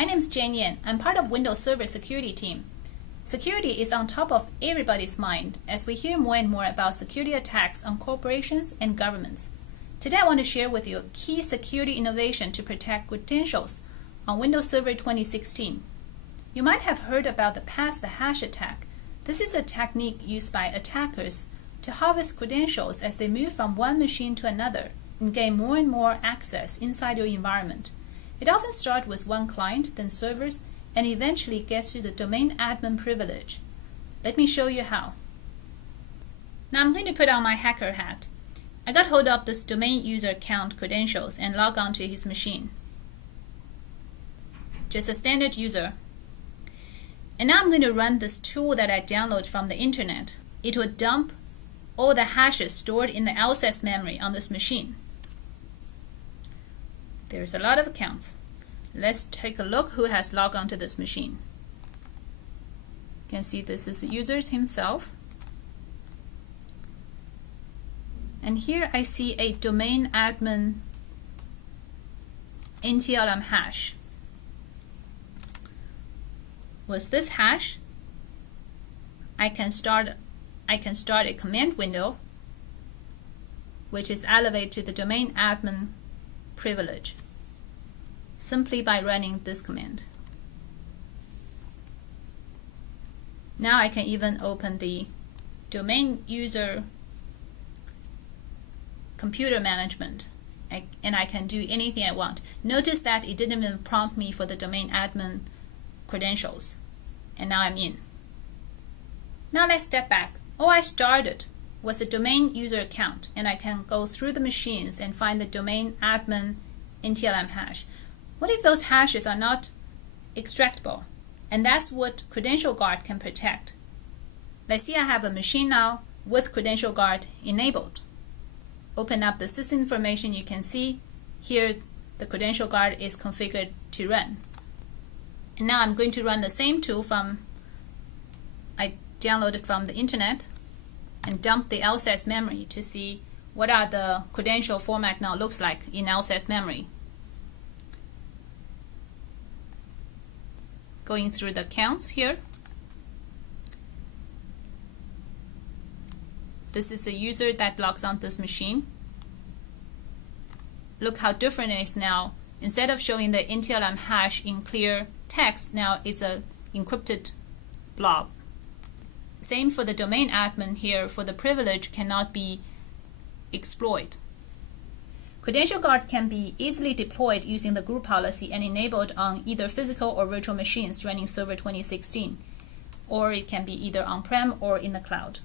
My name is Jane Yan. I'm part of Windows Server security team. Security is on top of everybody's mind as we hear more and more about security attacks on corporations and governments. Today I want to share with you a key security innovation to protect credentials on Windows Server 2016. You might have heard about the pass the hash attack. This is a technique used by attackers to harvest credentials as they move from one machine to another and gain more and more access inside your environment. It often starts with one client, then servers, and eventually gets to the domain admin privilege. Let me show you how. Now I'm going to put on my hacker hat. I got hold of this domain user account credentials and log on to his machine. Just a standard user. And now I'm going to run this tool that I downloaded from the internet. It will dump all the hashes stored in the access memory on this machine. There's a lot of accounts. Let's take a look who has logged onto this machine. You can see this is the user himself. And here I see a domain admin NTLM hash. With this hash, I can start a command window which is elevated to the domain admin privilege simply by running this command. Now I can even open the domain user computer management and I can do anything I want. Notice that it didn't even prompt me for the domain admin credentials, and now I'm in. Now let's step back. All I started was a domain user account, and I can go through the machines and find the domain admin NTLM hash. What if those hashes are not extractable? And that's what Credential Guard can protect. Let's see I have a machine now with Credential Guard enabled. Open up the system information. You can see here the Credential Guard is configured to run. And now I'm going to run the same tool I downloaded from the internet and dump the LSS memory to see what are the credential format now looks like in LSS memory. Going through the accounts here. This is the user that logs on this machine. Look how different it is now. Instead of showing the NTLM hash in clear text, now it's an encrypted blob. Same for the domain admin here, for the privilege cannot be exploited. Credential Guard can be easily deployed using the group policy and enabled on either physical or virtual machines running Server 2016, or it can be either on-prem or in the cloud.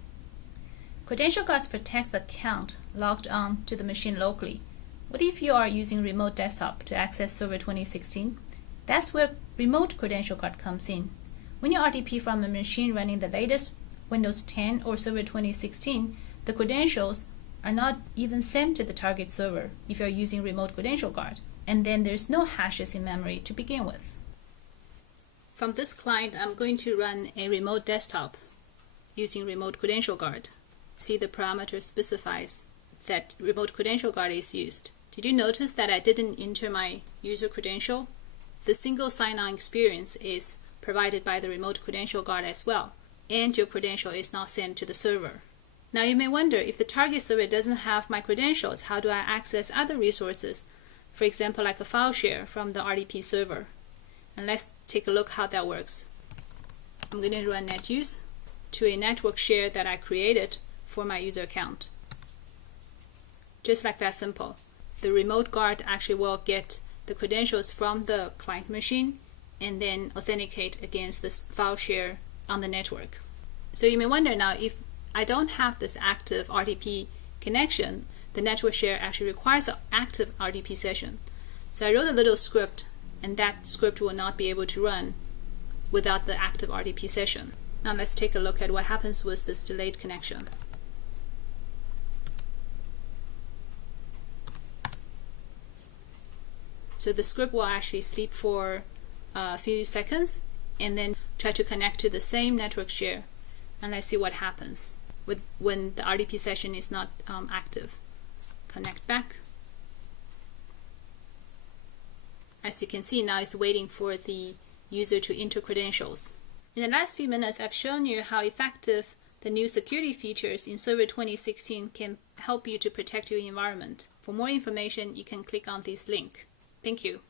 Credential Guard protects the account logged on to the machine locally. What if you are using remote desktop to access Server 2016? That's where remote Credential Guard comes in. When you RDP from a machine running the latest Windows 10 or Server 2016, the credentials are not even sent to the target server if you're using remote Credential Guard, and then there's no hashes in memory to begin with. From this client, I'm going to run a remote desktop using remote Credential Guard. See the parameter specifies that remote Credential Guard is used. Did you notice that I didn't enter my user credential? The single sign-on experience is provided by the remote Credential Guard as well, and your credential is not sent to the server. Now you may wonder, if the target server doesn't have my credentials, how do I access other resources? For example, like a file share from the RDP server. And let's take a look how that works. I'm going to run netuse to a network share that I created for my user account. Just like that simple. The remote guard actually will get the credentials from the client machine and then authenticate against this file share on the network. So you may wonder now, if I don't have this active RDP connection, the network share actually requires an active RDP session. So I wrote a little script, and that script will not be able to run without the active RDP session. Now let's take a look at what happens with this delayed connection. So the script will actually sleep for a few seconds and then try to connect to the same network share, and let's see what happens when the RDP session is not active. Connect back. As you can see, now it's waiting for the user to enter credentials. In the last few minutes, I've shown you how effective the new security features in Server 2016 can help you to protect your environment. For more information, you can click on this link. Thank you.